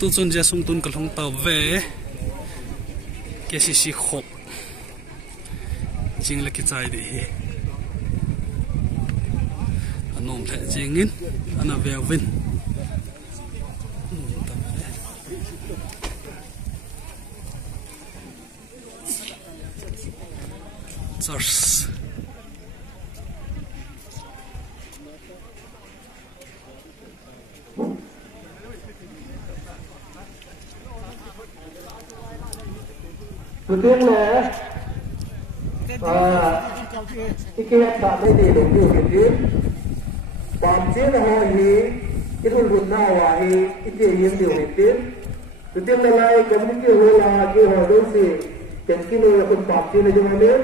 tu chun ja sung tun kalhong tàu về cái xí khổ chính là cái trái đi anh nôm thế chính in anh ở về vinh Cheers. Đầu tiên là cái hạt bạn đây để đồng điều kiện trướcความเชื่อในหอยที่ทุนรุ่นหน้าว่าที่เกี่ยวยังเดียวเห็นเตี้ยตัวเตี้ยในลายก็ไม่เกี่ยวเวลาเกี่ยวหอยด้วยสิเป็นกิโลละคนความเชื่อในจังหวะนี้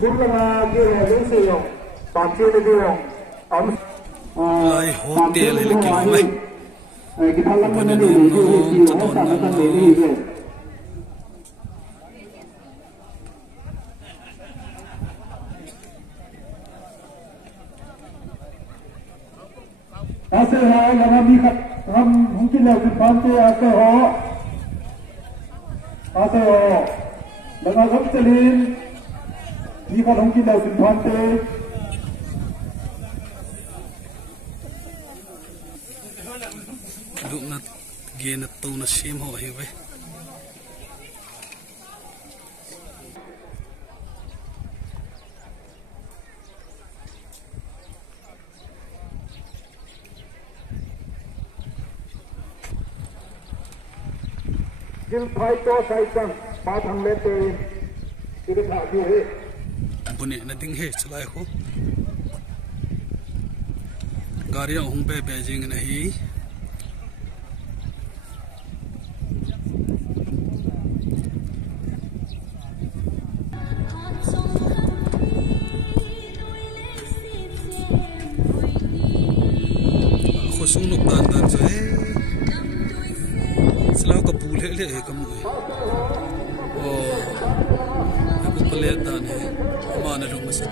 กุลละเกี่ยวหอยด้วยสิความเชื่อในจังหวะไอ้โหเตี้ยเลยกิโลไหมวันนี้น้องจะโดนนั่งऐसे है लगा भी हम उनकी लेकिन पांचे ऐसे हो लगा सब चलीन भी का उनकी लेकिन पांचे lúc nát ghê nát tu nát xiêm họ hiểu vậy जिन भाई तो साइसन बात हम लेते इधर भाग्य है बुने न दिन है चलाए हो गाड़ियां हों पे बेजिंग नहीं खुशून नुकसान दान जो है selalu kepulih le kamu oh aku kelihatan mana dong masih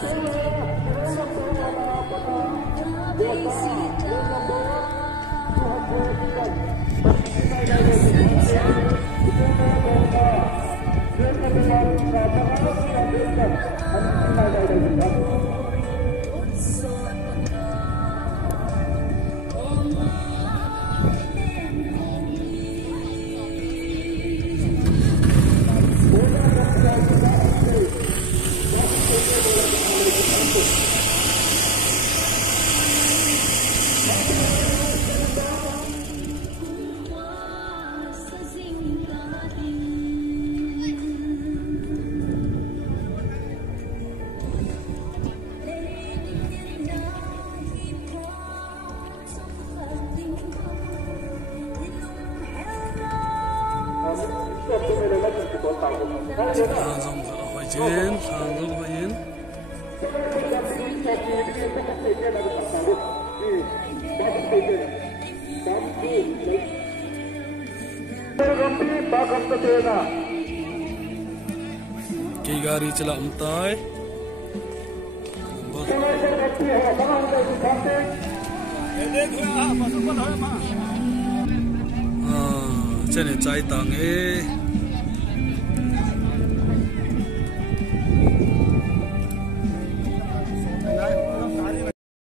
kay gari cila umtay chane chai tang